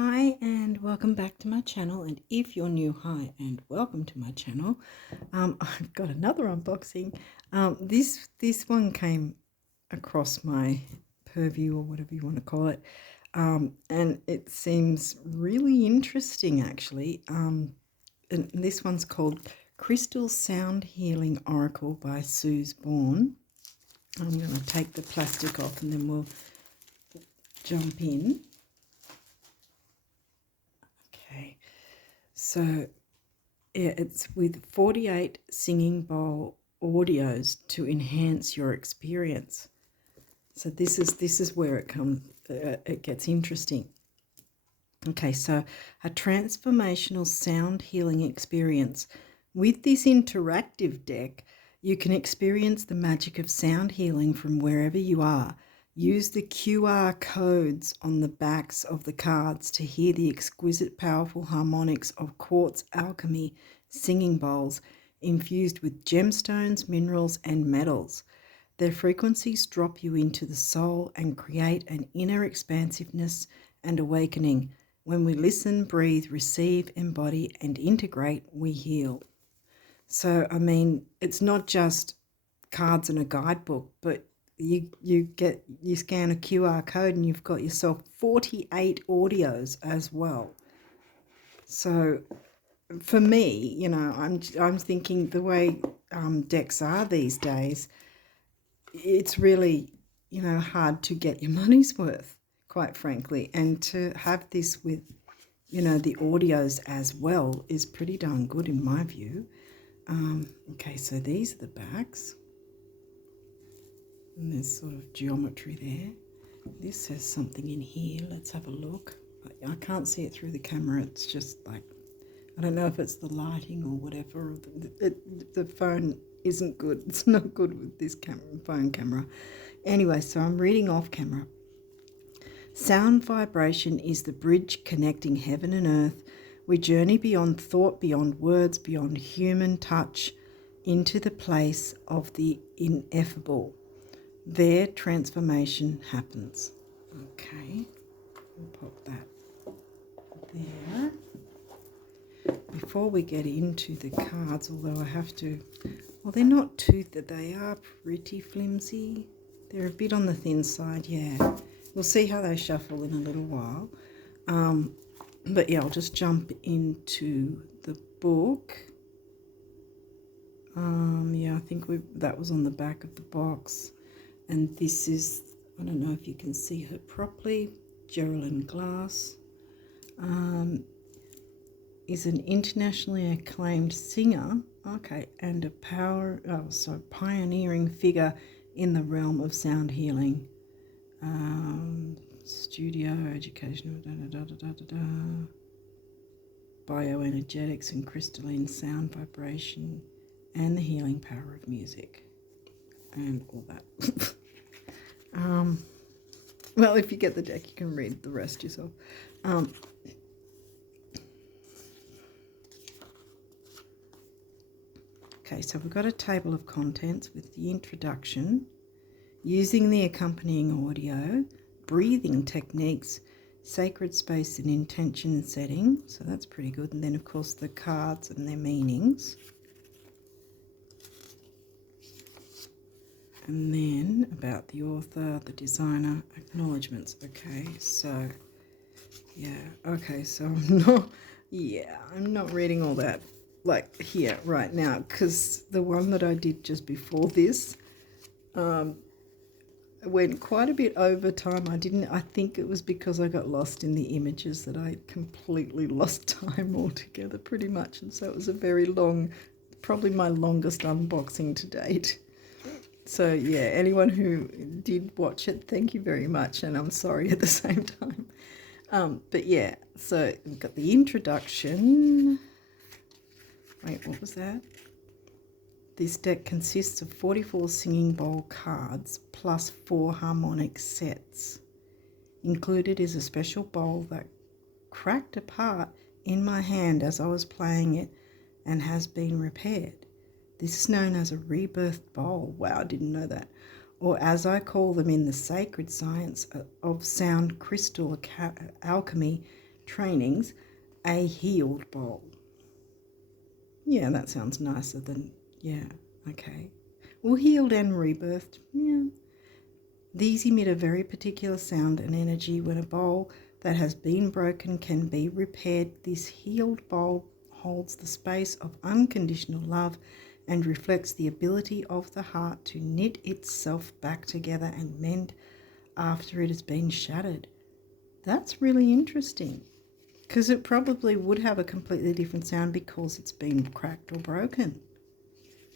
Hi and welcome back to my channel, and if you're new, hi and welcome to my channel. I've got another unboxing. This one came across my purview, or whatever you want to call it, and it seems really interesting actually. And this one's called Crystal Sound Healing Oracle by Suze Bourne. I'm going to take the plastic off and then we'll jump in. Okay, so yeah, it's with 48 singing bowl audios to enhance your experience. So this is where it gets interesting. Okay, so a transformational sound healing experience. With this interactive deck, you can experience the magic of sound healing from wherever you are. Use the QR codes on the backs of the cards to hear the exquisite, powerful harmonics of quartz alchemy singing bowls infused with gemstones, minerals, and metals. Their frequencies drop you into the soul and create an inner expansiveness and awakening. When we listen, breathe, receive, embody, and integrate, we heal. So, I mean, it's not just cards and a guidebook, but you scan a QR code and you've got yourself 48 audios as well. So for me, you know, I'm thinking the way decks are these days, it's really, you know, hard to get your money's worth, quite frankly. And to have this with, you know, the audios as well is pretty darn good in my view. Okay, so these are the backs. And there's sort of geometry there. This says something in here. Let's have a look. I can't see it through the camera. It's just like, I don't know if it's the lighting or whatever. The phone isn't good. It's not good with this phone camera. Anyway, so I'm reading off camera. Sound vibration is the bridge connecting heaven and earth. We journey beyond thought, beyond words, beyond human touch, into the place of the ineffable. There, transformation happens. Okay, I'll pop that there. Before we get into the cards, although I have to, well, they're not too, they are pretty flimsy. They're a bit on the thin side, yeah. We'll see how they shuffle in a little while. But yeah, I'll just jump into the book. Yeah, I think that was on the back of the box. And this is, I don't know if you can see her properly, Jeralyn Glass. Is an internationally acclaimed singer, okay, and a pioneering figure in the realm of sound healing. Studio, educational, bioenergetics and crystalline sound vibration, and the healing power of music, and all that. Well, if you get the deck, you can read the rest yourself. Okay, so we've got a table of contents with the introduction, using the accompanying audio, breathing techniques, sacred space and intention setting. So that's pretty good. And then, of course, the cards and their meanings. And then about the author, the designer, acknowledgements. Okay, so, yeah. Okay, so I'm not reading all that like here right now, because the one that I did just before this went quite a bit over time. I think it was because I got lost in the images that I completely lost time altogether pretty much, and so it was a very long, probably my longest unboxing to date. So yeah, anyone who did watch it, thank you very much, and I'm sorry at the same time. But yeah, so we've got the introduction. Wait, what was that? This deck consists of 44 singing bowl cards plus 4 harmonic sets. Included is a special bowl that cracked apart in my hand as I was playing it and has been repaired. This is known as a rebirth bowl. Wow, I didn't know that. Or as I call them in the sacred science of sound crystal alchemy, trainings, a healed bowl. Yeah, that sounds nicer than, yeah, okay. Well, healed and rebirthed, yeah. These emit a very particular sound and energy. When a bowl that has been broken can be repaired, this healed bowl holds the space of unconditional love and reflects the ability of the heart to knit itself back together and mend after it has been shattered. That's really interesting, because it probably would have a completely different sound because it's been cracked or broken.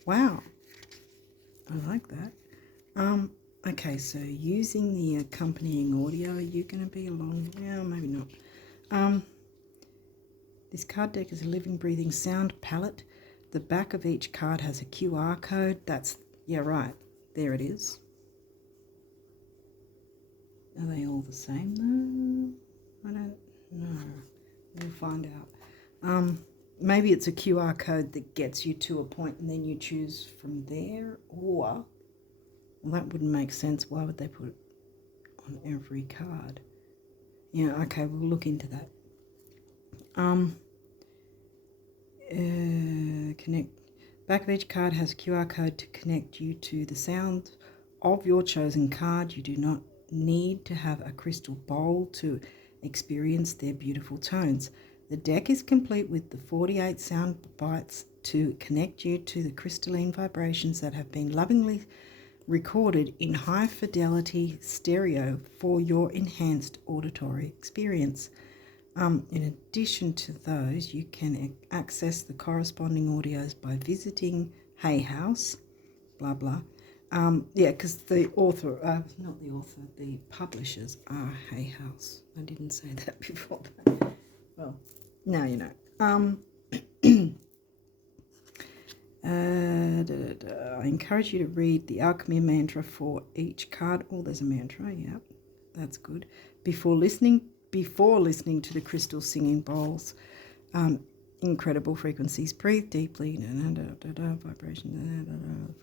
Wow, I like that. Okay, so using the accompanying audio, are you going to be along? Well, maybe not. This card deck is a living, breathing sound palette. The back of each card has a QR code. That's, yeah, right. There it is. Are they all the same though? I don't know. We'll find out. Maybe it's a QR code that gets you to a point and then you choose from there, or, well, that wouldn't make sense. Why would they put it on every card? Yeah, okay, we'll look into that. Connect. Back of each card has a QR code to connect you to the sound of your chosen card. You do not need to have a crystal bowl to experience their beautiful tones. The deck is complete with the 48 sound bites to connect you to the crystalline vibrations that have been lovingly recorded in high fidelity stereo for your enhanced auditory experience. In addition to those, you can access the corresponding audios by visiting Hay House, blah, blah. Yeah, because the author, not the author, the publishers are Hay House. I didn't say that before, but, well, now you know. I encourage you to read the alchemy mantra for each card. Oh, there's a mantra, yeah, that's good. Before listening to the crystal singing bowls. Incredible frequencies. Breathe deeply. Vibration.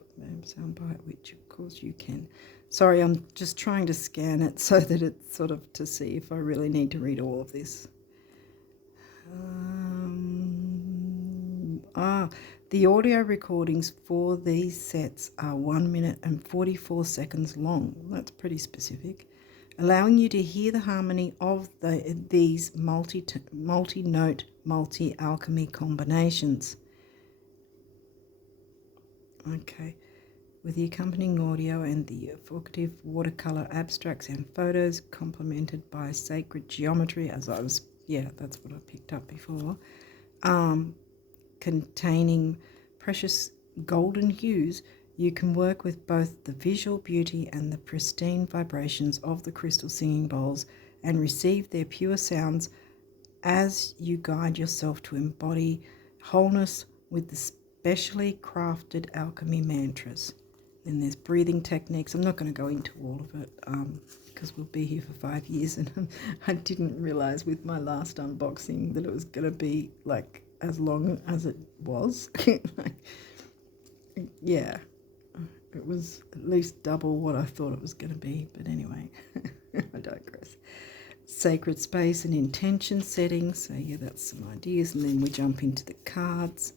Sound bite, which of course you can. Sorry, I'm just trying to scan it so that it's sort of to see if I really need to read all of this. The audio recordings for these sets are 1 minute and 44 seconds long. That's pretty specific. Allowing you to hear the harmony of these multi-note, multi-alchemy combinations. Okay, with the accompanying audio and the evocative watercolor abstracts and photos complemented by sacred geometry, that's what I picked up before, containing precious golden hues, you can work with both the visual beauty and the pristine vibrations of the crystal singing bowls and receive their pure sounds as you guide yourself to embody wholeness with the specially crafted alchemy mantras. Then there's breathing techniques. I'm not going to go into all of it because we'll be here for 5 years, and I didn't realize with my last unboxing that it was going to be like as long as it was. Yeah. It was at least double what I thought it was going to be, but anyway, I digress. Sacred space and intention settings. So yeah, that's some ideas, and then we jump into the cards.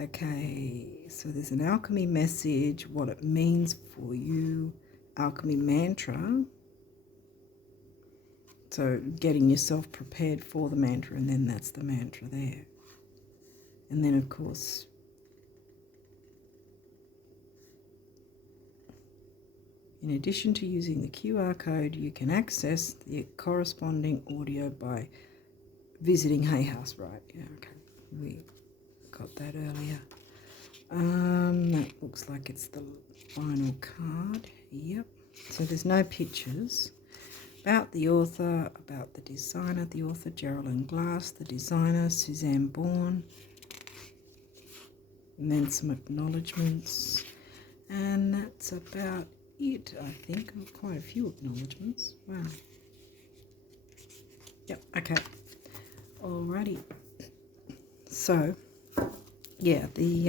Okay, so there's an alchemy message, what it means for you, alchemy mantra. So getting yourself prepared for the mantra, and then that's the mantra there. And then, of course, in addition to using the QR code, you can access the corresponding audio by visiting Hay House, right? Yeah, okay. We got that earlier. That looks like it's the final card. Yep. So there's no pictures. About the author, about the designer, the author Jeralyn Glass, the designer Suzanne Bourne, and then some acknowledgements. And that's about it, I think. Quite a few acknowledgements. Wow. Yep, okay. Alrighty. So, yeah, the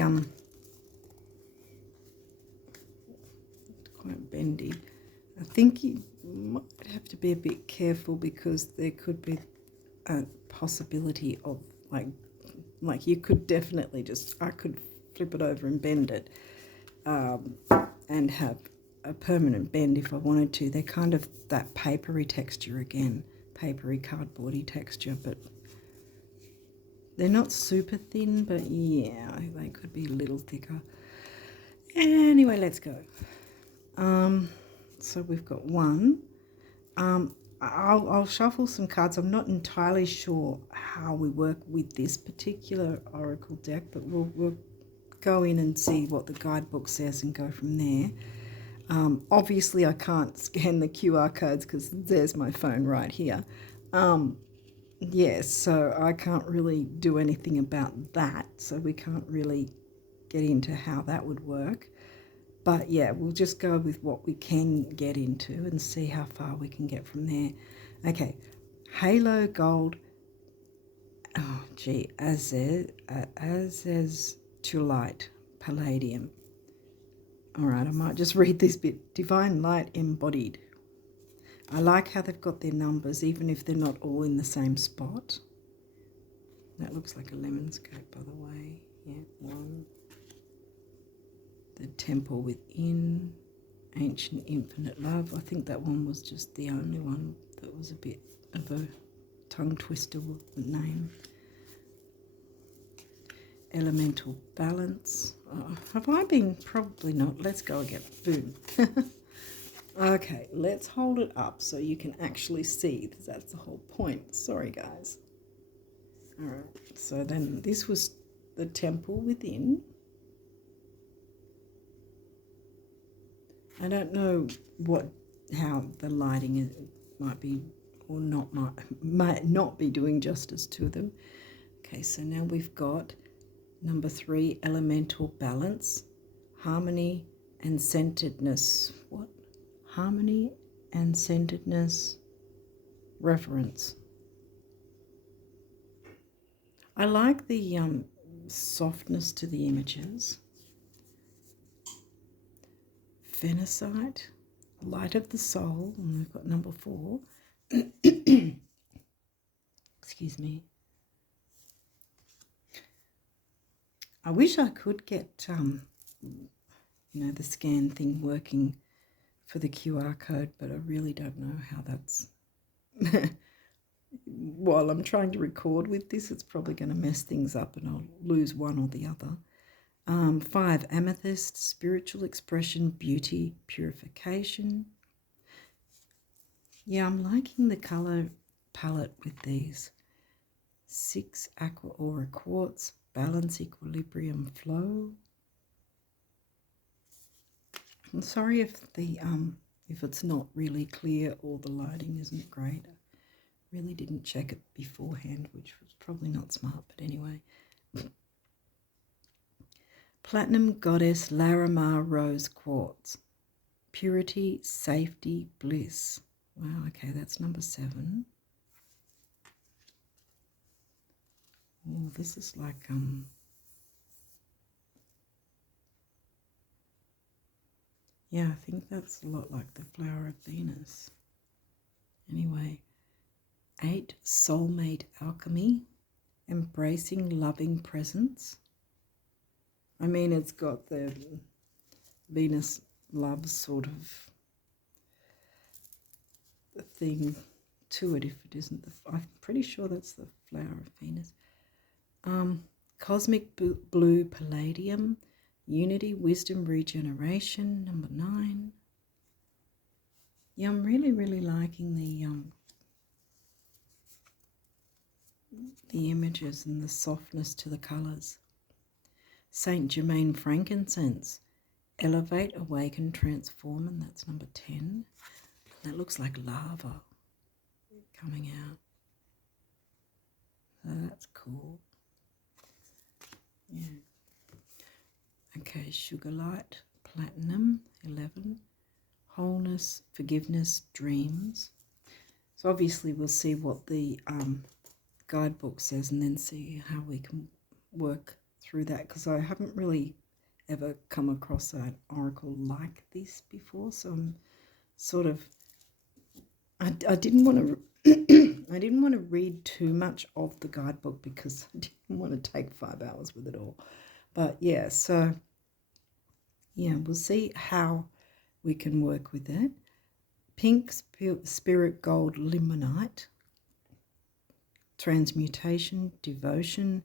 it's quite bendy. I think you might have to be a bit careful because there could be possibility of like you could definitely I could flip it over and bend it and have a permanent bend if I wanted to. They're kind of that papery texture again, papery cardboardy texture, but they're not super thin, but yeah, they could be a little thicker. Anyway, let's go. So we've got one. I'll shuffle some cards. I'm not entirely sure how we work with this particular oracle deck, but we'll go in and see what the guidebook says and go from there. Obviously, I can't scan the QR codes because there's my phone right here. Yes, so I can't really do anything about that. So we can't really get into how that would work. But yeah, we'll just go with what we can get into and see how far we can get from there. Okay, Halo Gold. Oh, gee, Azaztulite Palladium. All right, I might just read this bit. Divine Light Embodied. I like how they've got their numbers, even if they're not all in the same spot. That looks like a lemonscape, by the way. Yeah, one. The Temple Within, Ancient Infinite Love. I think that one was just the only one that was a bit of a tongue twister with the name. Elemental Balance. Oh, have I been? Probably not. Let's go again. Boom. Okay, let's hold it up so you can actually see. That's the whole point. Sorry, guys. All right, so then this was the Temple Within. I don't know how the lighting might be or might not be doing justice to them. Okay, so now we've got number 3, Elemental Balance, Harmony and Centeredness. What? Harmony and Centeredness Reference. I like the softness to the images. Phenacite, Light of the Soul, and we've got number 4. Excuse me. I wish I could get, the scan thing working for the QR code, but I really don't know how that's... While I'm trying to record with this, it's probably going to mess things up and I'll lose one or the other. 5, Amethyst, Spiritual Expression, Beauty, Purification. Yeah, I'm liking the colour palette with these. 6, Aqua Aura Quartz, Balance, Equilibrium, Flow. I'm sorry if it's not really clear or the lighting isn't great. I really didn't check it beforehand, which was probably not smart, but anyway. Platinum Goddess Larimar Rose Quartz. Purity, Safety, Bliss. Wow, okay, that's number 7. Oh, this is like, yeah, I think that's a lot like the Flower of Venus. Anyway, 8, Soulmate Alchemy, Embracing Loving Presence. I mean, it's got the Venus love sort of thing to it if it isn't. I'm pretty sure that's the Flower of Venus. Cosmic Blue Palladium, Unity, Wisdom, Regeneration, number 9. Yeah, I'm really, really liking the images and the softness to the colours. Saint Germain Frankincense, Elevate, Awaken, Transform, and that's number 10. That looks like lava coming out. So that's cool. Yeah. Okay, Sugar Light, Platinum, 11. Wholeness, Forgiveness, Dreams. So obviously we'll see what the guidebook says and then see how we can work through that, because I haven't really ever come across an oracle like this before, so I'm sort of I didn't want to I didn't want to read too much of the guidebook because I didn't want to take 5 hours with it all. But yeah, so yeah, we'll see how we can work with that. Pink Spirit Gold Limonite, Transmutation, Devotion,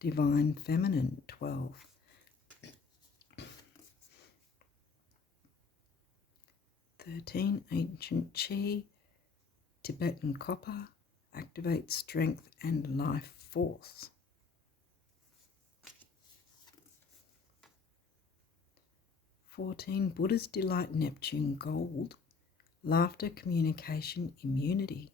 Divine Feminine, 12. 13, Ancient Chi, Tibetan Copper, Activate Strength and Life Force. 14, Buddha's Delight, Neptune Gold, Laughter, Communication, Immunity.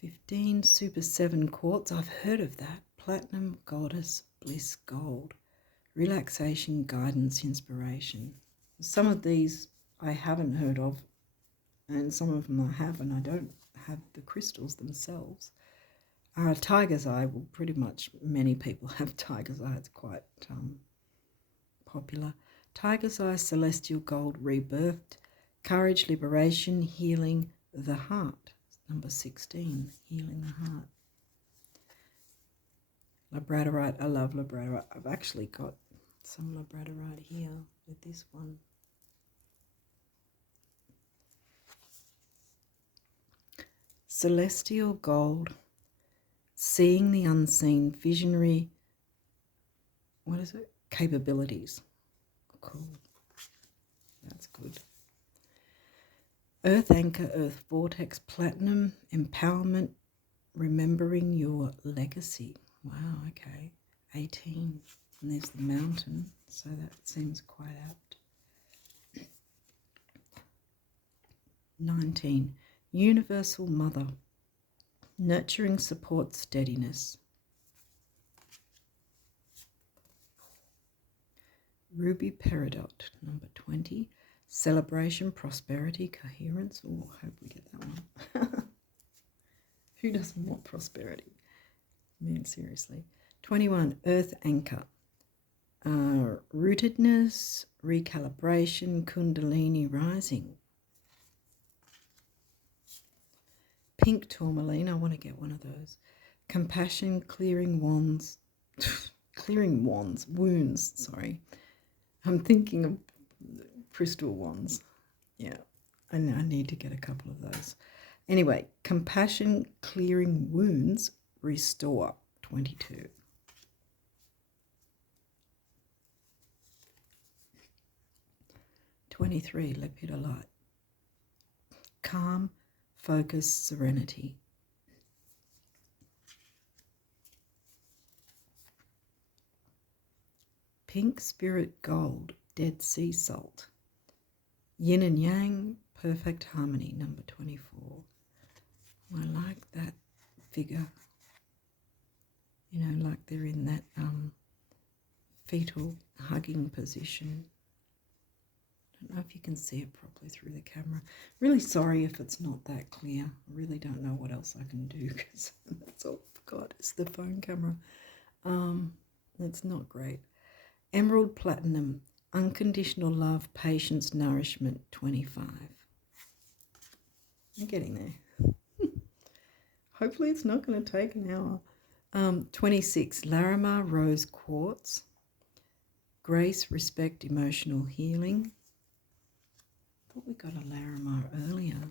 15, Super 7 Quartz, I've heard of that, Platinum Goddess Bliss Gold, Relaxation, Guidance, Inspiration. Some of these I haven't heard of, and some of them I have, and I don't have the crystals themselves. Tiger's Eye, well, pretty much many people have Tiger's Eye. It's quite popular. Tiger's Eye, Celestial Gold, Rebirthed, Courage, Liberation, Healing the Heart. Number 16, Healing the Heart. Labradorite, I love labradorite. I've actually got some labradorite here with this one. Celestial Gold, Seeing the Unseen, Visionary, what is it? Capabilities. Cool. That's good. Earth Anchor, Earth Vortex, Platinum, Empowerment, Remembering Your Legacy. Wow, okay. 18. And there's the mountain, so that seems quite apt. 19. Universal Mother, Nurturing Support, Steadiness. Ruby Peridot, number 20. Celebration, Prosperity, Coherence. Oh, I hope we get that one. Who doesn't want prosperity? I mean, seriously. 21. Earth Anchor. Rootedness, Recalibration, Kundalini Rising. Pink Tourmaline. I want to get one of those. Compassion, Clearing Wands. Clearing Wands. Wounds, sorry. I'm thinking of crystal wands. Yeah, I need to get a couple of those. Anyway, Compassion, Clearing Wounds, Restore, 22. '23, Lepidolite. Calm, Focus, Serenity. Pink Spirit Gold, Dead Sea Salt. Yin and Yang, Perfect Harmony, number 24. I like that figure. You know, like they're in that fetal hugging position. I don't know if you can see it properly through the camera. Really sorry if it's not that clear. I really don't know what else I can do because that's all I've got is the phone camera. It's not great. Emerald Platinum, Unconditional Love, Patience, Nourishment, 25. I'm getting there. Hopefully it's not going to take an hour. 26, Larimar Rose Quartz, Grace, Respect, Emotional Healing. I thought we got a Larimar earlier.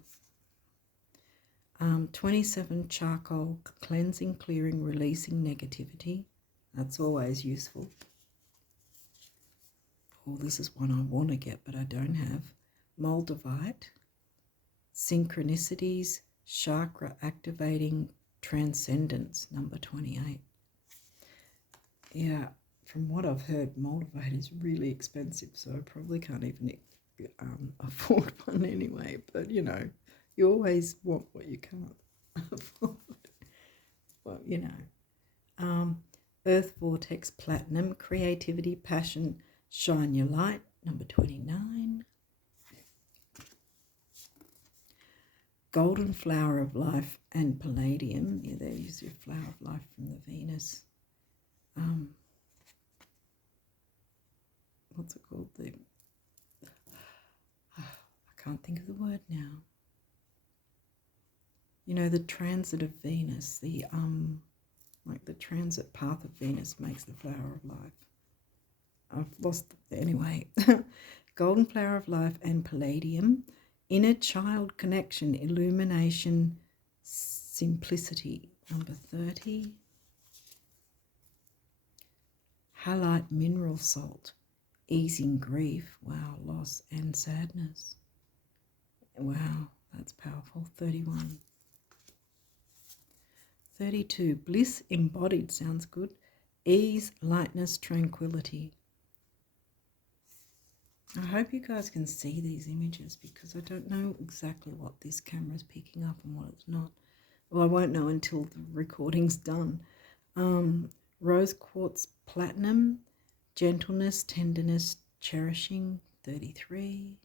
27, Charcoal, Cleansing, Clearing, Releasing Negativity. That's always useful. Oh, this is one I want to get, but I don't have. Moldavite, Synchronicities, Chakra Activating, Transcendence, number 28. Yeah, from what I've heard, Moldavite is really expensive, so I probably can't even afford one anyway. But, you know, you always want what you can't afford. Well, you know. Earth Vortex Platinum, Creativity, Passion, Shine Your Light, number 29. Golden Flower of Life and Palladium. Yeah, there's your Flower of Life from the Venus. What's it called? Can't think of the word now. You know, the transit of Venus, like the transit path of Venus makes the flower of life. I've lost it. Anyway. Golden flower of life and palladium. Inner child connection, illumination, simplicity. Number 30. Halite mineral salt, easing grief. Wow, loss and sadness. Wow, that's powerful. 31. 32. Bliss embodied. Sounds good. Ease, lightness, tranquility. I hope you guys can see these images because I don't know exactly what this camera is picking up and what it's not. Well, I won't know until the recording's done. Rose quartz platinum, gentleness, tenderness, cherishing. 33.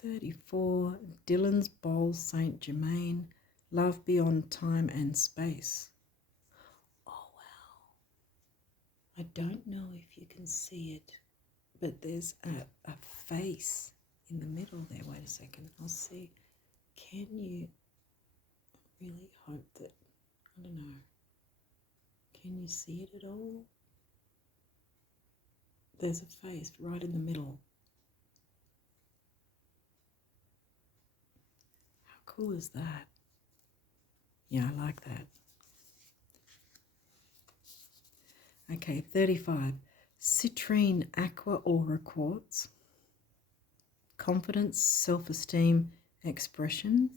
34. Dylan's bowl, Saint Germain, love beyond time and space. Oh, wow. I don't know if you can see it, but there's a face in the middle there. Wait a second, I'll see. Can you really hope that, I don't know, can you see it at all? There's a face right in the middle. How cool is that? Yeah, I like that. Okay, 35. Citrine aqua aura quartz. Confidence, self-esteem, expression.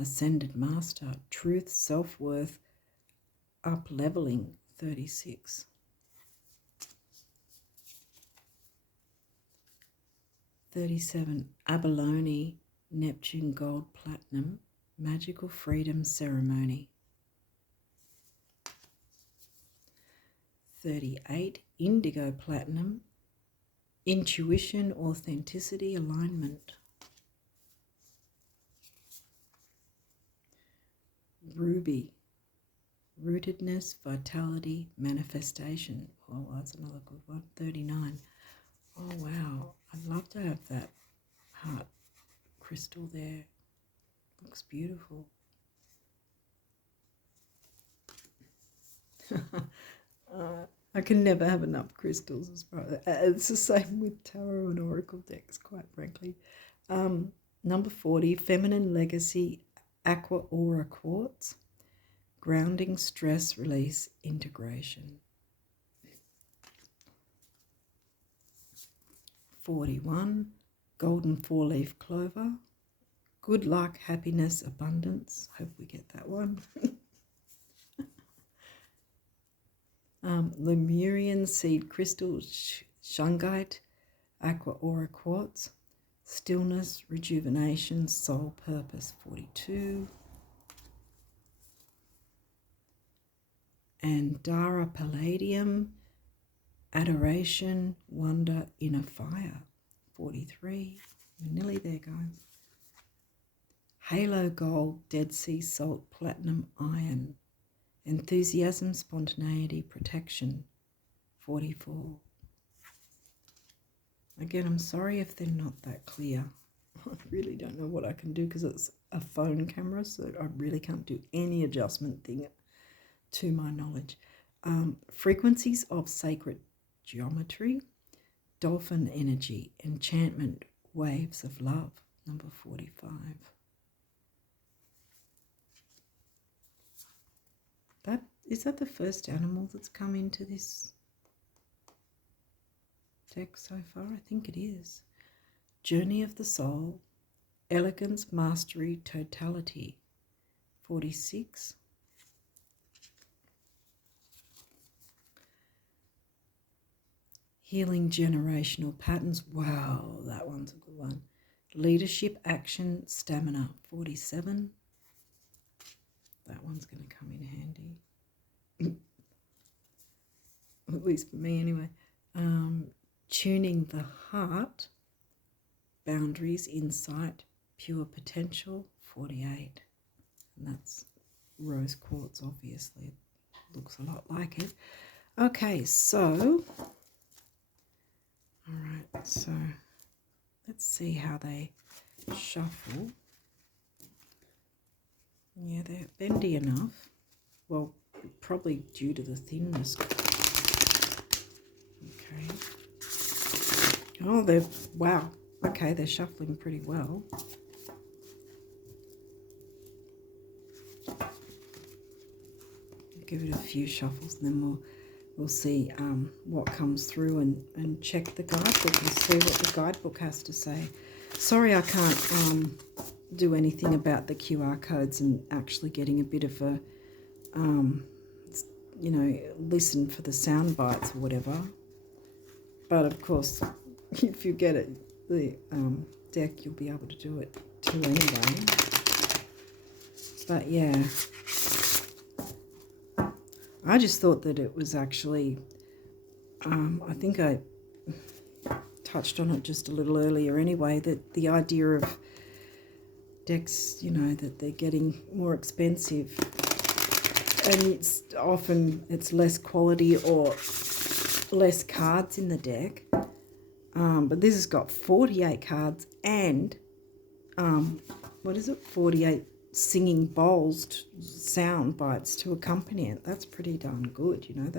Ascended master, truth, self-worth, up-leveling. 36. 37. Abalone, Neptune gold platinum, magical freedom ceremony. 38. Indigo platinum, intuition, authenticity, alignment. Ruby, rootedness, vitality, manifestation. Oh, that's another good one. 39. Oh, wow. I'd love to have that heart crystal there. Looks beautiful. I can never have enough crystals. It's the same with tarot and oracle decks, quite frankly. Number 40, feminine legacy, aqua aura quartz, grounding, stress release, integration. 41, golden four-leaf clover, good luck, happiness, abundance. Hope we get that one. Lemurian seed crystal, shungite, aqua aura quartz, stillness, rejuvenation, soul purpose. 42. And Dara palladium, adoration, wonder, inner fire. 43. We're nearly there, guys. Halo gold, Dead Sea salt, platinum, iron, enthusiasm, spontaneity, protection. 44. Again, I'm sorry if they're not that clear. I really don't know what I can do because it's a phone camera, so I really can't do any adjustment thing to my knowledge. Frequencies of sacred geometry, dolphin energy, enchantment, waves of love. Number 45. Is that the first animal that's come into this deck so far? I think it is. Journey of the soul, elegance, mastery, totality. 46. Healing generational patterns. Wow, that one's a good one. Leadership, action, stamina. 47. That one's going to come in handy. At least for me anyway. Tuning the heart, boundaries, insight, pure potential. 48. And that's rose quartz, obviously. It looks a lot like it. Okay, so All right, so let's see how they shuffle. Yeah, they're bendy enough. Well, probably due to the thinness. Okay. Oh, wow. Okay, they're shuffling pretty well. Give it a few shuffles and then we'll see what comes through and check the guidebook and see what the guidebook has to say. Sorry I can't do anything about the QR codes and actually getting a bit of a, you know, listen for the sound bites or whatever. But of course, if you get it, the deck, you'll be able to do it too anyway. But yeah, I just thought that it was actually, I think I touched on it just a little earlier anyway, that the idea of decks, you know, that they're getting more expensive and it's often less quality or less cards in the deck. But this has got 48 cards and, what is it, 48 singing bowls, sound bites to accompany it. That's pretty darn good, you know.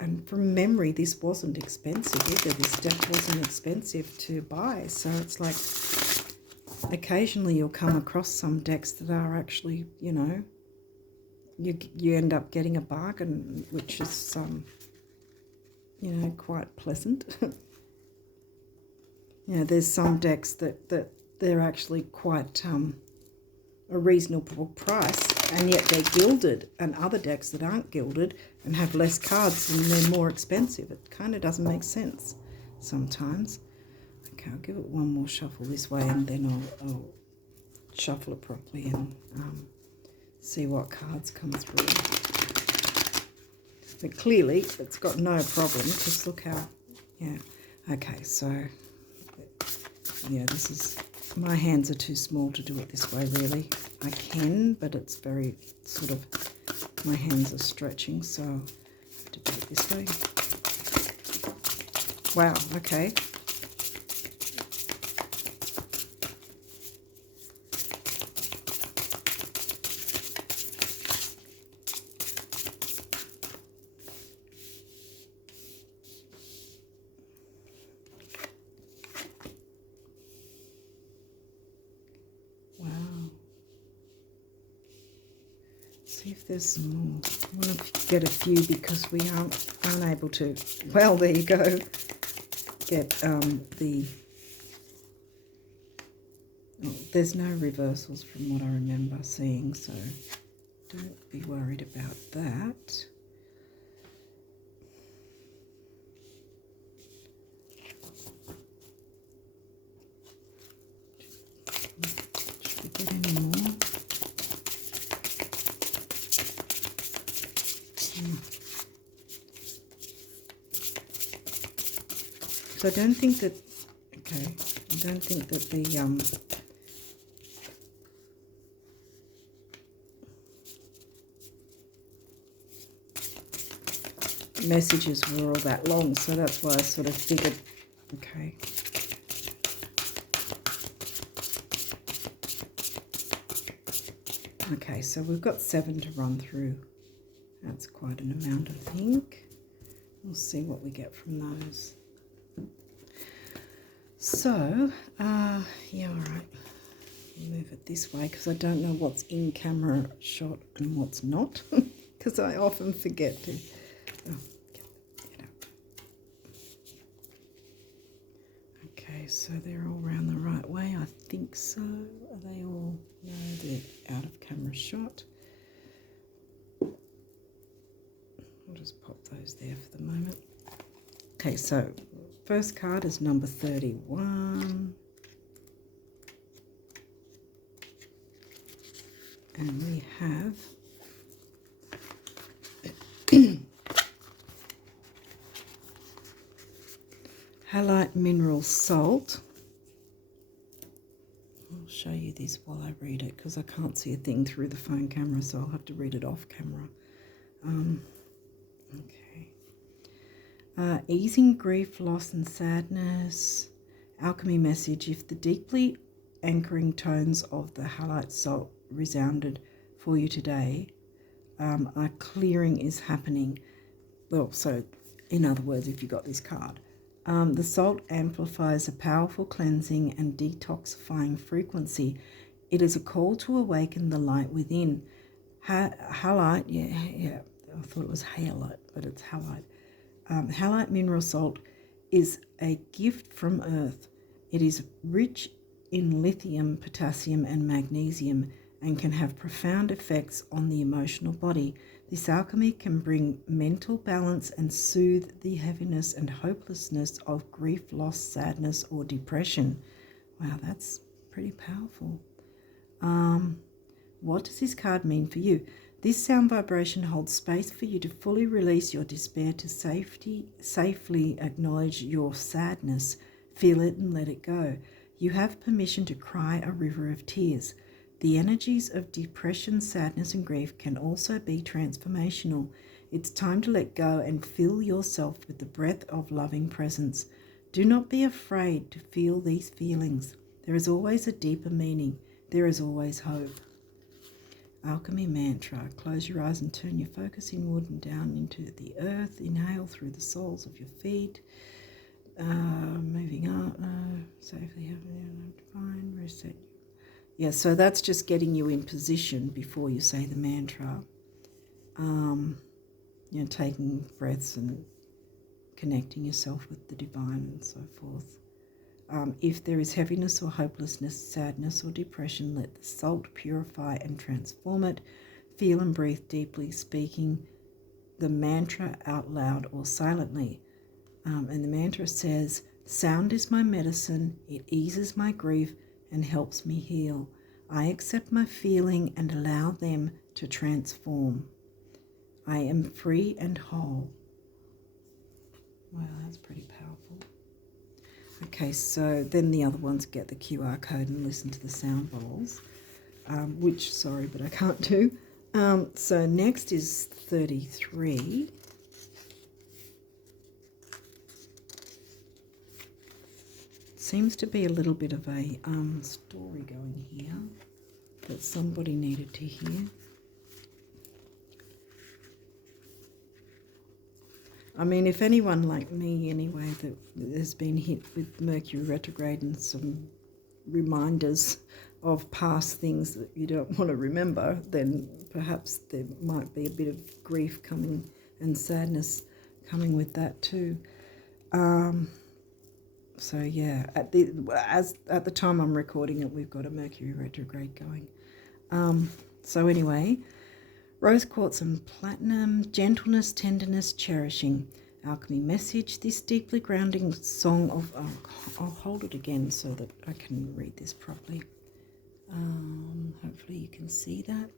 And from memory, this wasn't expensive either. This deck wasn't expensive to buy. So it's like occasionally you'll come across some decks that are actually, you know, you end up getting a bargain, which is, you know, quite pleasant. You know, there's some decks that they're actually quite a reasonable price, and yet they're gilded, and other decks that aren't gilded and have less cards and they're more expensive. It kind of doesn't make sense sometimes. Okay, I'll give it one more shuffle this way and then I'll shuffle it properly and see what cards come through. But clearly it's got no problem because look how, yeah. Okay, so yeah, this is, my hands are too small to do it this way really. I can, but it's very sort of, my hands are stretching, so I have to do it this way. Wow, okay. See if there's some more. I want to get a few because we aren't able to, well, there you go, get the, oh, there's no reversals from what I remember seeing, so don't be worried about that. Should we get any more? So I don't think that, okay, I don't think that the messages were all that long, so that's why I sort of figured, okay. Okay, so we've got 7 to run through. That's quite an amount, I think. We'll see what we get from those. So, yeah, all right. Move it this way because I don't know what's in camera shot and what's not because I often forget to. Oh, get up. Okay, so they're all round the right way. I think so. Are they all? No, they're out of camera shot. I'll just pop those there for the moment. Okay, so first card is number 31. And we have halite mineral salt. I'll show you this while I read it because I can't see a thing through the phone camera, so I'll have to read it off camera. Okay. Easing grief, loss and sadness. Alchemy message. If the deeply anchoring tones of the halite salt resounded for you today, a clearing is happening. Well, so in other words, if you got this card, the salt amplifies a powerful cleansing and detoxifying frequency. It is a call to awaken the light within. Halite, yeah, I thought it was halite, but it's halite. Halite mineral salt is a gift from Earth. It is rich in lithium, potassium, and magnesium and can have profound effects on the emotional body. This alchemy can bring mental balance and soothe the heaviness and hopelessness of grief, loss, sadness, or depression. Wow, that's pretty powerful. What does this card mean for you? This sound vibration holds space for you to fully release your despair, to safely acknowledge your sadness, feel it and let it go. You have permission to cry a river of tears. The energies of depression, sadness, and grief can also be transformational. It's time to let go and fill yourself with the breath of loving presence. Do not be afraid to feel these feelings. There is always a deeper meaning. There is always hope. Alchemy mantra. Close your eyes and turn your focus inward and down into the earth. Inhale through the soles of your feet. Moving up. Safely having divine reset. Yeah, so that's just getting you in position before you say the mantra. Taking breaths and connecting yourself with the divine and so forth. If there is heaviness or hopelessness, sadness or depression, let the salt purify and transform it. Feel and breathe deeply, speaking the mantra out loud or silently. And the mantra says, "Sound is my medicine, it eases my grief and helps me heal. I accept my feeling and allow them to transform. I am free and whole." Wow, that's pretty powerful. Okay, so then the other ones get the QR code and listen to the sound bowls, which, sorry, but I can't do. So next is 33. Seems to be a little bit of a story going here that somebody needed to hear. I mean, if anyone like me anyway that has been hit with Mercury retrograde and some reminders of past things that you don't want to remember, then perhaps there might be a bit of grief coming and sadness coming with that too. So yeah, at the time I'm recording it, we've got a Mercury retrograde going. So anyway, rose quartz and platinum, gentleness, tenderness, cherishing. Alchemy message. This deeply grounding song of... I'll hold it again so that I can read this properly. Hopefully you can see that.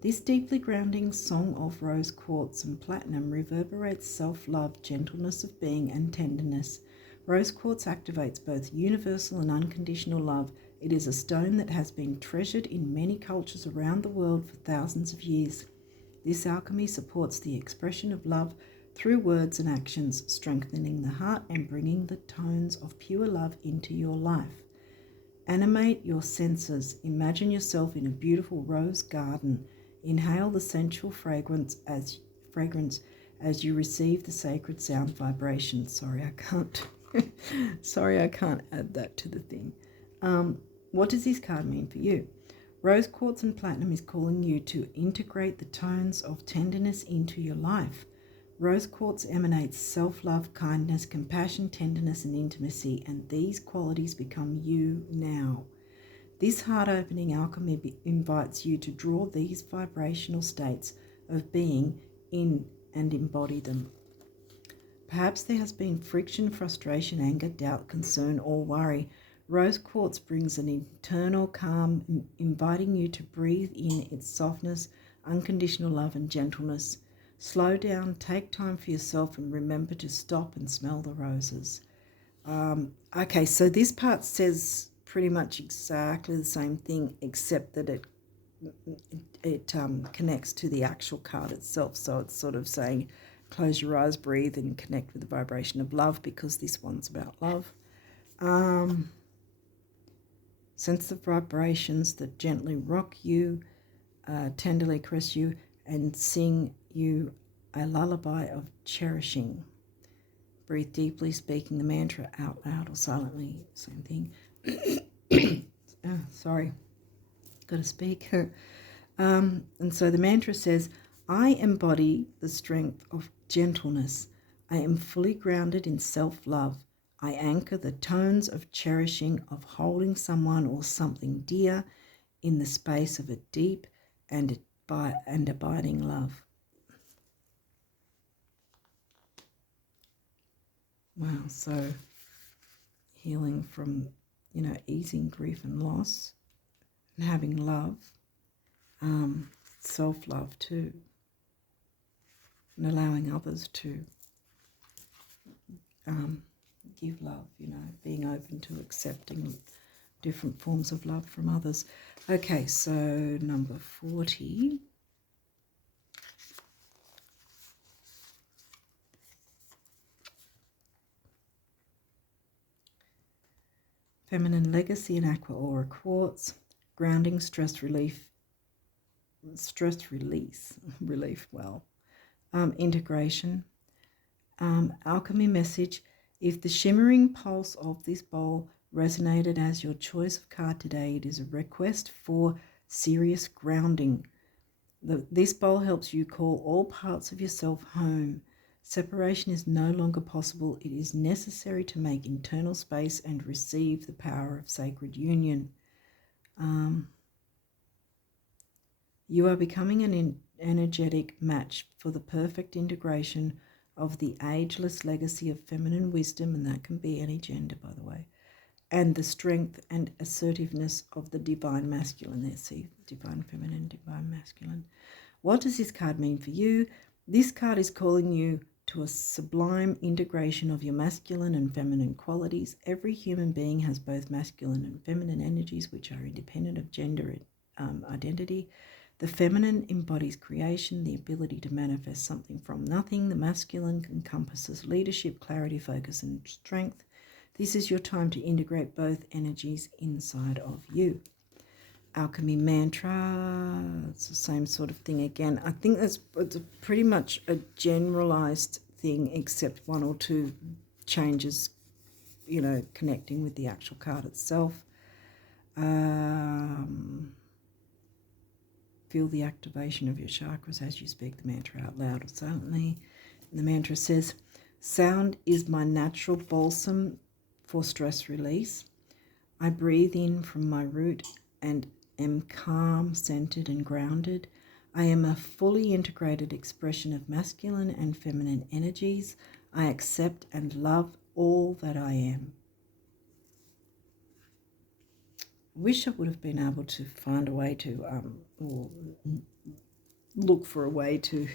This deeply grounding song of rose quartz and platinum reverberates self-love, gentleness of being, and tenderness. Rose quartz activates both universal and unconditional love. It is a stone that has been treasured in many cultures around the world for thousands of years. This alchemy supports the expression of love through words and actions, strengthening the heart and bringing the tones of pure love into your life. Animate your senses. Imagine yourself in a beautiful rose garden. Inhale the sensual fragrance as you receive the sacred sound vibration. Sorry, I can't add that to the thing. What does this card mean for you? Rose quartz and platinum is calling you to integrate the tones of tenderness into your life. Rose quartz emanates self-love, kindness, compassion, tenderness, and intimacy, and these qualities become you now. This heart-opening alchemy invites you to draw these vibrational states of being in and embody them. Perhaps there has been friction, frustration, anger, doubt, concern, or worry. Rose quartz brings an internal calm, inviting you to breathe in its softness, unconditional love, and gentleness. Slow down, take time for yourself, and remember to stop and smell the roses. Okay, so this part says pretty much exactly the same thing, except that it connects to the actual card itself. So it's sort of saying close your eyes, breathe, and connect with the vibration of love, because this one's about love. Sense the vibrations that gently rock you, tenderly caress you, and sing you a lullaby of cherishing. Breathe deeply, speaking the mantra out loud or silently. Same thing. Sorry, got to speak. And so the mantra says, I embody the strength of gentleness. I am fully grounded in self-love. I anchor the tones of cherishing, of holding someone or something dear in the space of a deep and abiding love. Wow, so healing from, easing grief and loss and having love, self-love too, and allowing others to give love, being open to accepting different forms of love from others. Okay, so number 40. Feminine Legacy and Aqua Aura Quartz, grounding, stress release, integration. Alchemy message, if the shimmering pulse of this bowl resonated as your choice of card today, it is a request for serious grounding. This bowl helps you call all parts of yourself home. Separation is no longer possible. It is necessary to make internal space and receive the power of sacred union. You are becoming an energetic match for the perfect integration of the ageless legacy of feminine wisdom, and that can be any gender, by the way, and the strength and assertiveness of the divine masculine. There, see, divine feminine, divine masculine. What does this card mean for you? This card is calling you to a sublime integration of your masculine and feminine qualities. Every human being has both masculine and feminine energies, which are independent of gender identity. The feminine embodies creation, the ability to manifest something from nothing. The masculine encompasses leadership, clarity, focus, and strength. This is your time to integrate both energies inside of you. Alchemy mantra, it's the same sort of thing again. I think it's pretty much a generalized thing, except one or two changes, connecting with the actual card itself. Feel the activation of your chakras as you speak the mantra out loud or silently. And the mantra says, sound is my natural balsam for stress release. I breathe in from my root and am calm, centered, and grounded. I am a fully integrated expression of masculine and feminine energies. I accept and love all that I am. Wish I would have been able to find a way to, or look for a way to,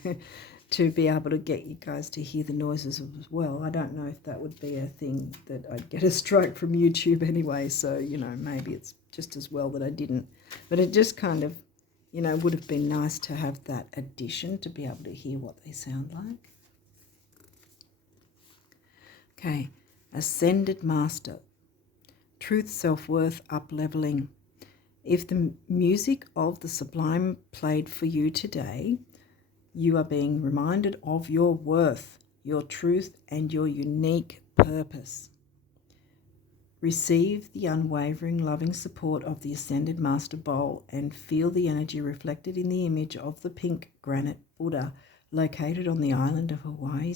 to be able to get you guys to hear the noises as well. I don't know if that would be a thing that I'd get a strike from YouTube anyway, so, maybe it's just as well that I didn't. But it just kind of, would have been nice to have that addition to be able to hear what they sound like. Okay, Ascended Master. Truth, self-worth, up-leveling. If the music of the sublime played for you today, you are being reminded of your worth, your truth, and your unique purpose. Receive the unwavering, loving support of the Ascended Master Bowl and feel the energy reflected in the image of the pink granite Buddha located on the island of Hawaii,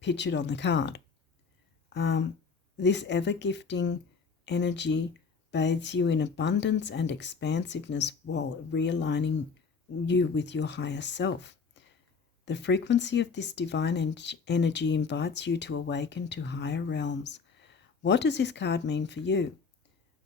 pictured on the card. This ever-gifting energy bathes you in abundance and expansiveness while realigning you with your higher self. The frequency of this divine energy invites you to awaken to higher realms. What does this card mean for you?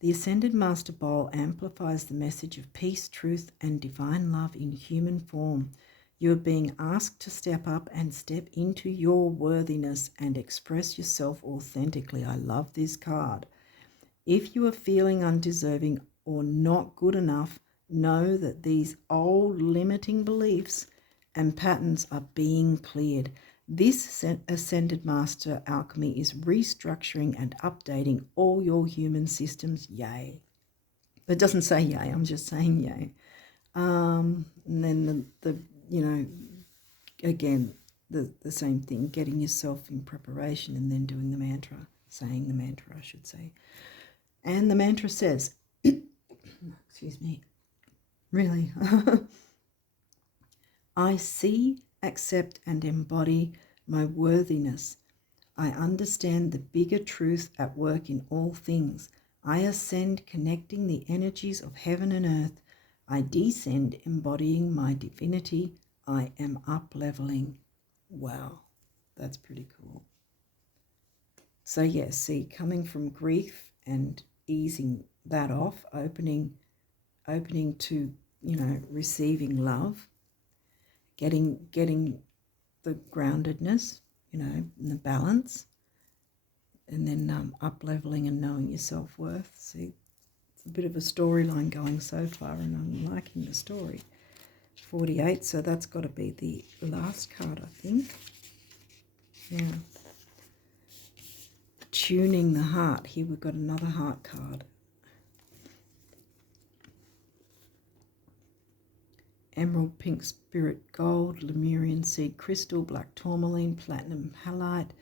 The Ascended Master Bowl amplifies the message of peace, truth, and divine love in human form. You are being asked to step up and step into your worthiness and express yourself authentically. I love this card. If you are feeling undeserving or not good enough, know that these old limiting beliefs and patterns are being cleared. This ascended master alchemy is restructuring and updating all your human systems. Yay. It doesn't say yay, I'm just saying yay. And then the again, the same thing, getting yourself in preparation and then doing the mantra, saying the mantra, I should say. And the mantra says, excuse me, really, I see, accept, and embody my worthiness. I understand the bigger truth at work in all things. I ascend, connecting the energies of heaven and earth. I descend, embodying my divinity. I am up-leveling. Wow, that's pretty cool. So yeah, see, coming from grief and easing that off, opening to, receiving love, getting the groundedness, and the balance, and then up-leveling and knowing your self-worth. See, it's a bit of a storyline going so far, and I'm liking the story. 48, so that's got to be the last card, I think. Yeah. Tuning the heart. Here we've got another heart card. Emerald, pink spirit gold, Lemurian seed crystal, black tourmaline, platinum halite,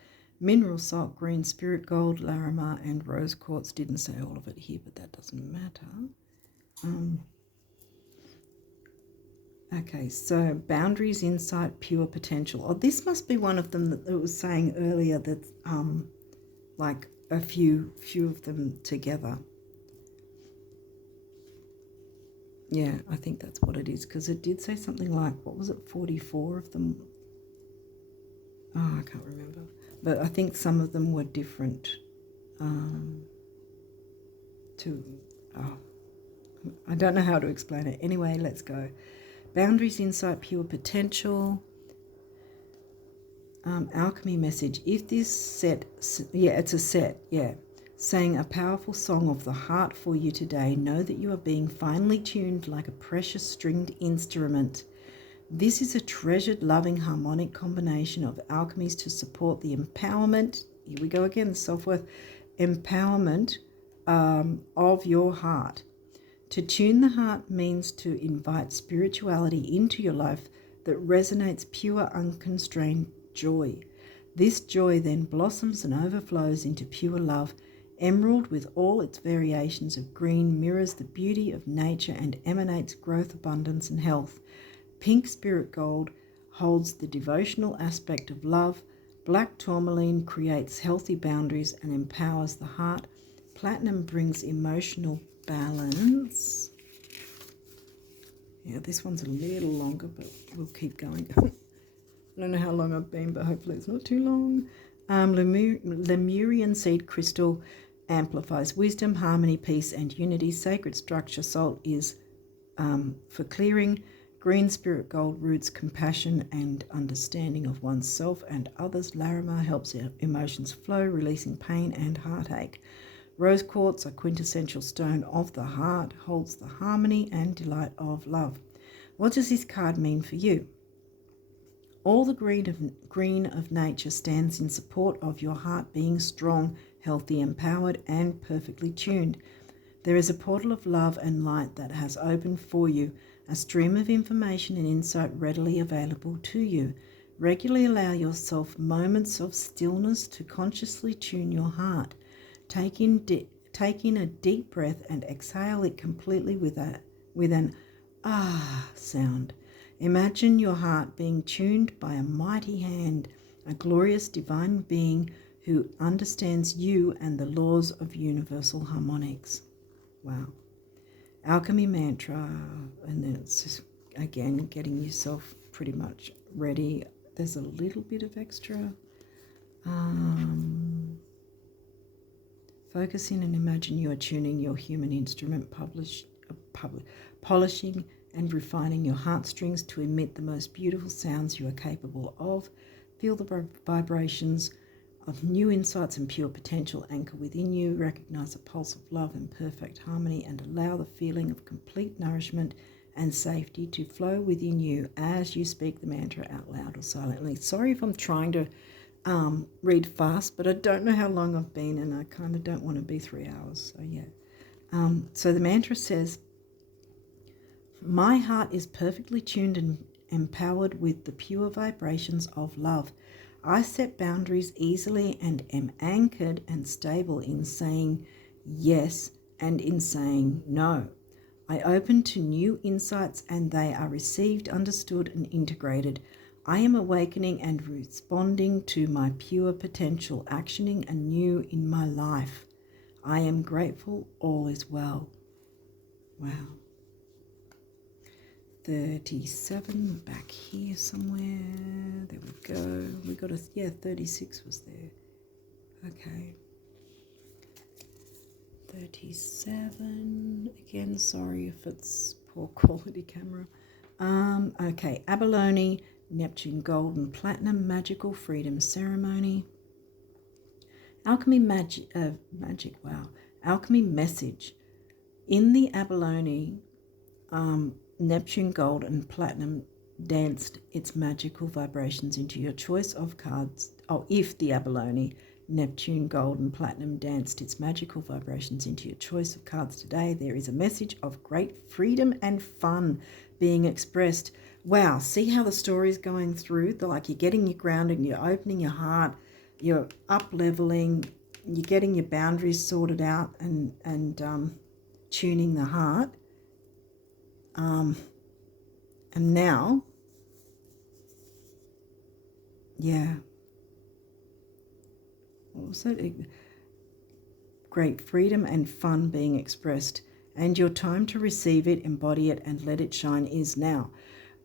mineral salt, green spirit gold, Larimar, and rose quartz. Didn't say all of it here, but that doesn't matter. Okay, so boundaries, insight, pure potential. Oh, this must be one of them that it was saying earlier, that like a few of them together. Yeah, I think that's what it is, because it did say something like, what was it, 44 of them? Oh, I can't remember. But I think some of them were different I don't know how to explain it. Anyway, let's go. Boundaries, insight, pure potential. Alchemy message. If this set, yeah, it's a set, yeah. Saying a powerful song of the heart for you today. Know that you are being finely tuned like a precious stringed instrument. This is a treasured, loving, harmonic combination of alchemies to support the empowerment, here we go again, self-worth, empowerment of your heart. To tune the heart means to invite spirituality into your life that resonates pure, unconstrained joy. This joy then blossoms and overflows into pure love. Emerald, with all its variations of green, mirrors the beauty of nature and emanates growth, abundance, and health. Pink spirit gold holds the devotional aspect of love. Black tourmaline creates healthy boundaries and empowers the heart. Platinum brings emotional balance. Yeah, this one's a little longer, but we'll keep going. I don't know how long I've been, but hopefully it's not too long. Lemurian seed crystal amplifies wisdom, harmony, peace, and unity. Sacred structure salt is for clearing. Green spirit gold roots compassion and understanding of oneself and others. Larimar helps emotions flow, releasing pain and heartache. Rose quartz, a quintessential stone of the heart, holds the harmony and delight of love. What does this card mean for you? All the green of nature stands in support of your heart being strong, healthy, empowered, and perfectly tuned. There is a portal of love and light that has opened for you, a stream of information and insight readily available to you. Regularly allow yourself moments of stillness to consciously tune your heart. Take in a deep breath and exhale it completely with an ah sound. Imagine your heart being tuned by a mighty hand, a glorious divine being who understands you and the laws of universal harmonics. Wow. Alchemy mantra, and then it's just, again, getting yourself pretty much ready. There's a little bit of extra. Focus in and imagine you are tuning your human instrument, polishing and refining your heartstrings to emit the most beautiful sounds you are capable of. Feel the vibrations of new insights and pure potential anchor within you. Recognize a pulse of love and perfect harmony and allow the feeling of complete nourishment and safety to flow within you as you speak the mantra out loud or silently. Sorry if I'm trying to read fast, but I don't know how long I've been, and I kind of don't want to be 3 hours. So yeah. So the mantra says, my heart is perfectly tuned and empowered with the pure vibrations of love. I set boundaries easily and am anchored and stable in saying yes and in saying no. I open to new insights and they are received, understood, and integrated. I am awakening and responding to my pure potential, actioning anew in my life. I am grateful, all is well. Wow. 37 back here somewhere. There we go. We got 36 was there. Okay. 37. Again, sorry if it's poor quality camera. Okay, abalone, Neptune gold and platinum, magical freedom ceremony. Alchemy magic, wow. Alchemy message. In the abalone, Neptune gold and platinum danced its magical vibrations into your choice of cards. Oh, if the abalone, Neptune gold and platinum danced its magical vibrations into your choice of cards today, there is a message of great freedom and fun being expressed. Wow, see how the story is going through? Like you're getting your grounding, you're opening your heart, you're up-leveling, you're getting your boundaries sorted out and tuning the heart. And now, yeah, what was it? Great freedom and fun being expressed, and your time to receive it, embody it, and let it shine is now.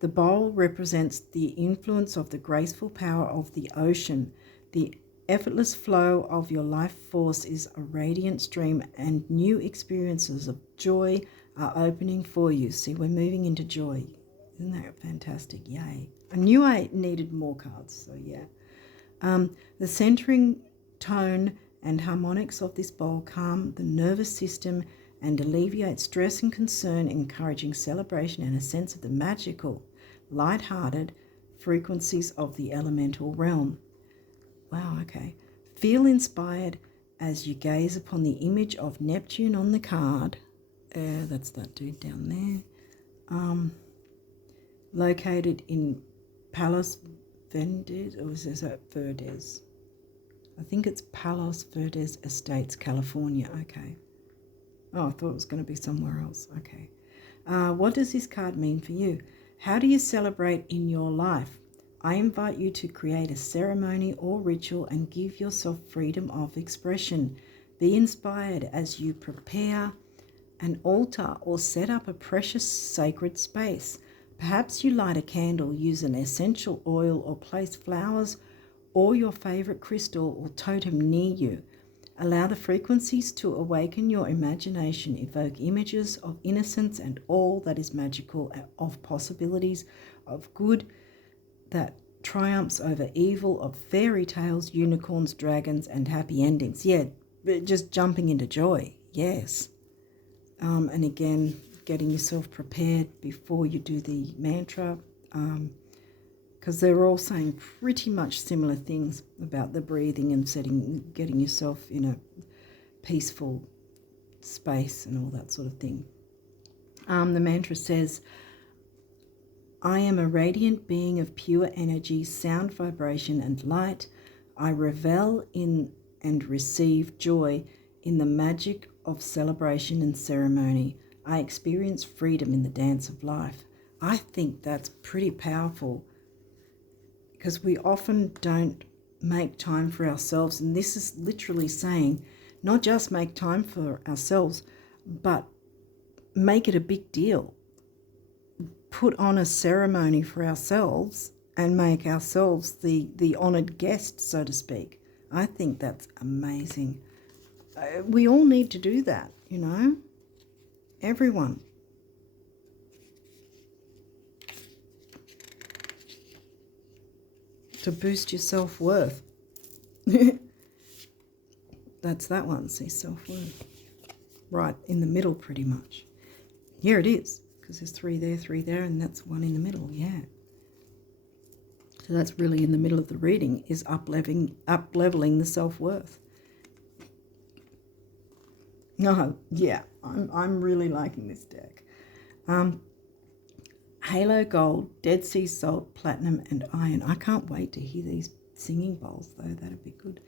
The bowl represents the influence of the graceful power of the ocean. The effortless flow of your life force is a radiant stream, and new experiences of joy are opening for you. See, we're moving into joy. Isn't that fantastic? Yay. I knew I needed more cards, so yeah. The centering tone and harmonics of this bowl calm the nervous system and alleviate stress and concern, encouraging celebration and a sense of the magical, light-hearted frequencies of the elemental realm. Wow, okay. Feel inspired as you gaze upon the image of Neptune on the card. That's that dude down there. Located in Palos Verdes, or is that Verdes? I think it's Palos Verdes Estates, California. Okay. Oh, I thought it was going to be somewhere else. Okay. What does this card mean for you? How do you celebrate in your life? I invite you to create a ceremony or ritual and give yourself freedom of expression. Be inspired as you prepare an altar or set up a precious sacred space. Perhaps you light a candle, use an essential oil, or place flowers or your favorite crystal or totem near you. Allow the frequencies to awaken your imagination, evoke images of innocence and all that is magical, of possibilities, of good that triumphs over evil, of fairy tales, unicorns, dragons, and happy endings. Yeah, just jumping into joy. Yes. And again, getting yourself prepared before you do the mantra, because they're all saying pretty much similar things about the breathing and getting yourself in a peaceful space and all that sort of thing. The mantra says, I am a radiant being of pure energy, sound, vibration, and light. I revel in and receive joy in the magic of celebration and ceremony. I experience freedom in the dance of life. I think that's pretty powerful because we often don't make time for ourselves. And this is literally saying not just make time for ourselves, but make it a big deal. Put on a ceremony for ourselves and make ourselves the honoured guest, so to speak. I think that's amazing. We all need to do that, you know, everyone. To boost your self-worth. That's that one, see, self-worth. Right in the middle pretty much. Here it is, because there's 3 there, and that's 1 in the middle, yeah. So that's really in the middle of the reading, is up-leveling the self-worth. No, yeah, I'm really liking this deck. Halo Gold, Dead Sea Salt, Platinum, and Iron. I can't wait to hear these singing bowls, though. That'd be good.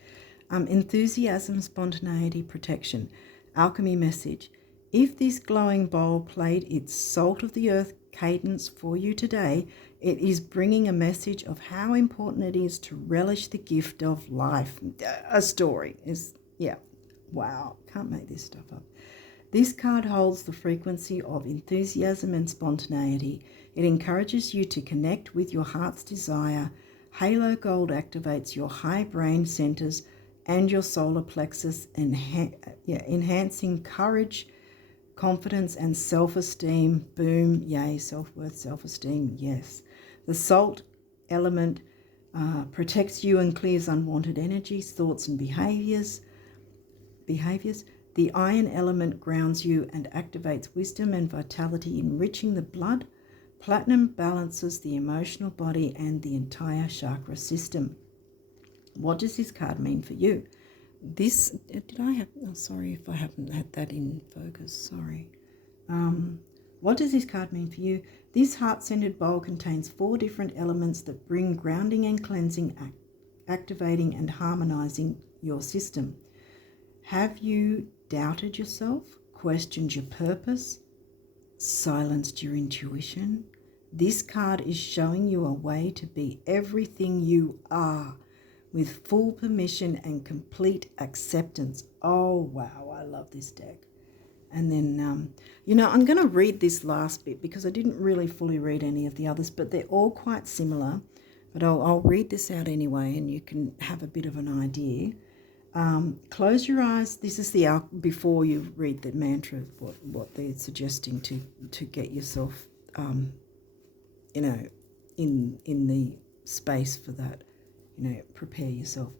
Enthusiasm, Spontaneity, Protection. Alchemy Message. If this glowing bowl played its salt of the earth cadence for you today, it is bringing a message of how important it is to relish the gift of life. A story is, yeah, wow, can't make this stuff up. This card holds the frequency of enthusiasm and spontaneity. It encourages you to connect with your heart's desire. Halo Gold activates your high brain centers and your solar plexus, enhancing courage, confidence, and self-esteem. Boom, yay, self-worth, self-esteem, yes. The salt element protects you and clears unwanted energies, thoughts, and behaviors. The iron element grounds you and activates wisdom and vitality, enriching the blood. Platinum balances the emotional body and the entire chakra system. What does this card mean for you? This, sorry if I haven't had that in focus, sorry. What does this card mean for you? This heart-centered bowl contains 4 different elements that bring grounding and cleansing, activating and harmonizing your system. Have you doubted yourself, questioned your purpose, silenced your intuition? This card is showing you a way to be everything you are, with full permission and complete acceptance. Oh, wow, I love this deck. And then, I'm going to read this last bit because I didn't really fully read any of the others, but they're all quite similar. But I'll read this out anyway, and you can have a bit of an idea. Close your eyes. This is before you read the mantra, what they're suggesting to get yourself, in the space for that. Prepare yourself.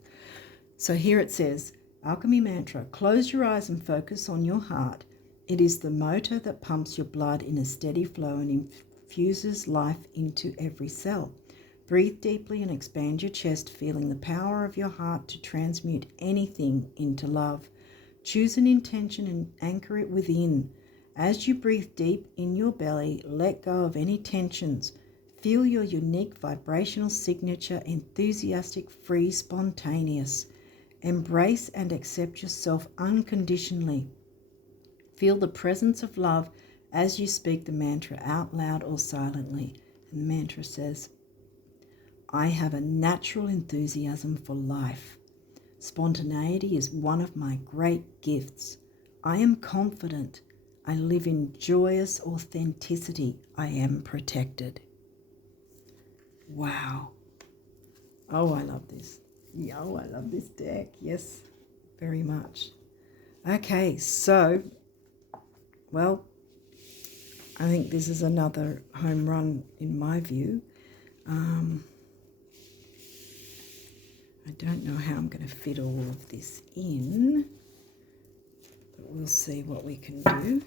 So here it says, Alchemy Mantra, close your eyes and focus on your heart. It is the motor that pumps your blood in a steady flow and infuses life into every cell. Breathe deeply and expand your chest, feeling the power of your heart to transmute anything into love. Choose an intention and anchor it within. As you breathe deep in your belly, let go of any tensions. Feel your unique vibrational signature, enthusiastic, free, spontaneous. Embrace and accept yourself unconditionally. Feel the presence of love as you speak the mantra out loud or silently. And the mantra says, I have a natural enthusiasm for life. Spontaneity is one of my great gifts. I am confident. I live in joyous authenticity. I am protected. Wow. Oh, I love this. Oh, I love this deck. Yes, very much. Okay, so, well, I think this is another home run in my view. I don't know how I'm going to fit all of this in, but we'll see what we can do.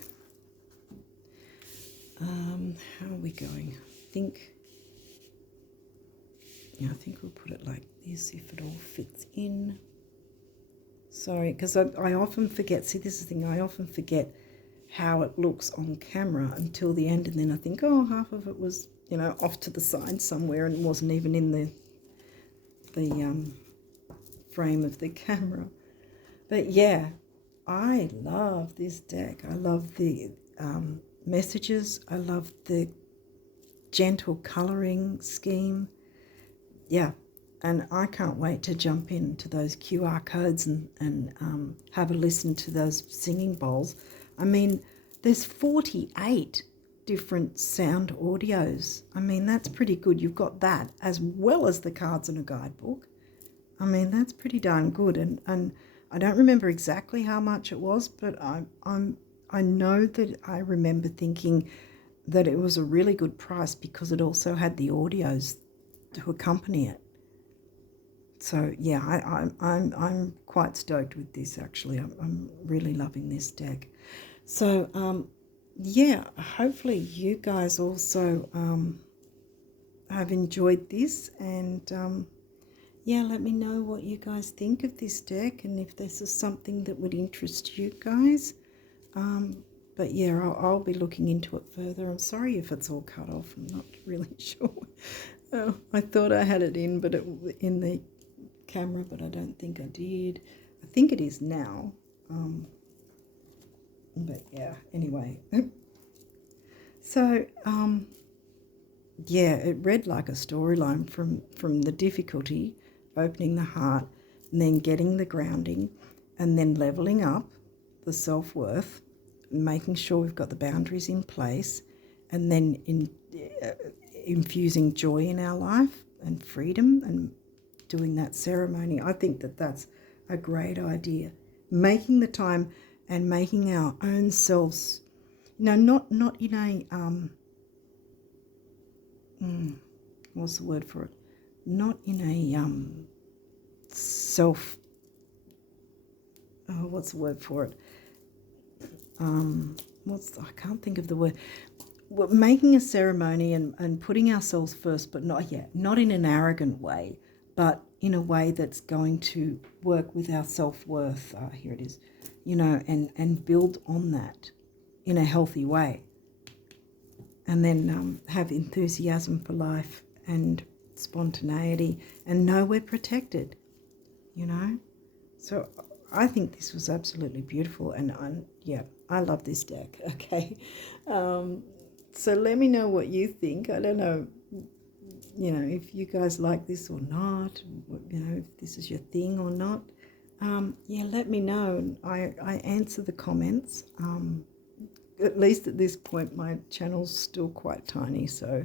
How are we going? I think we'll put it like this if it all fits in. Sorry, because I often forget. See, this is the thing. I often forget how it looks on camera until the end, and then I think, oh, half of it was, off to the side somewhere and wasn't even in the frame of the camera. But yeah, I love this deck. I love the messages. I love the gentle colouring scheme. Yeah, and I can't wait to jump into those QR codes and have a listen to those singing bowls. I mean, there's 48 different sound audios. I mean, that's pretty good. You've got that as well as the cards in a guidebook. I mean, that's pretty darn good. And I don't remember exactly how much it was, but I know that I remember thinking that it was a really good price because it also had the audios to accompany it. So yeah, I'm quite stoked with this actually. I'm really loving this deck. So yeah, hopefully you guys also have enjoyed this, and yeah, let me know what you guys think of this deck and if this is something that would interest you guys. But yeah, I'll be looking into it further. I'm sorry if it's all cut off. I'm not really sure. I thought I had it in, but in the camera, but I don't think I did. I think it is now. But yeah, anyway. So yeah, it read like a storyline from the difficulty, opening the heart, and then getting the grounding, and then leveling up the self-worth, making sure we've got the boundaries in place, and then infusing joy in our life and freedom and doing that ceremony. I think that that's a great idea. Making the time and making our own selves, not in a what's the word for it? Not in a self. Oh, what's the word for it? I can't think of the word. We're making a ceremony and putting ourselves first, but not in an arrogant way, but in a way that's going to work with our self-worth. Here it is, and build on that in a healthy way. And then have enthusiasm for life and spontaneity, and know we're protected, So I think this was absolutely beautiful, and I love this deck. Okay, so let me know what you think. I don't know, if you guys like this or not. If this is your thing or not. Yeah, let me know. I answer the comments. At least at this point, my channel's still quite tiny, so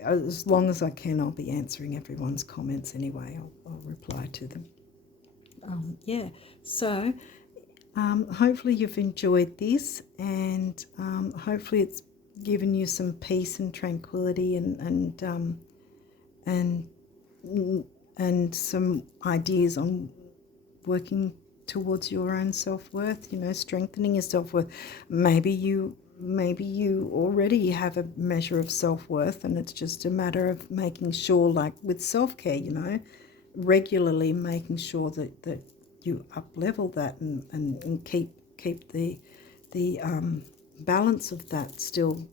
as long as I can, I'll be answering everyone's comments anyway. I'll reply to them. Yeah, so hopefully you've enjoyed this, and hopefully it's given you some peace and tranquility and some ideas on working towards your own self-worth, strengthening your self-worth. Maybe you already have a measure of self-worth, and it's just a matter of making sure, like with self-care, regularly making sure that you up level that and keep the balance of that still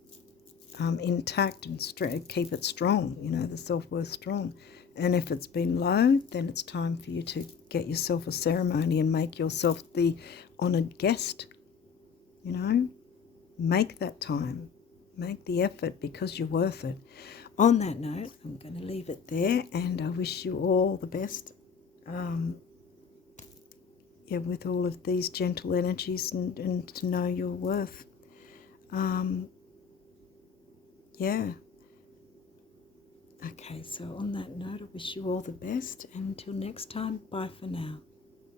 intact, and keep it strong, the self-worth strong. And if it's been low, then it's time for you to get yourself a ceremony and make yourself the honoured guest. Make that time, make the effort, because you're worth it. On that note, I'm going to leave it there, and I wish you all the best. With all of these gentle energies, and to know your worth. Okay, so on that note, I wish you all the best, and until next time, bye for now.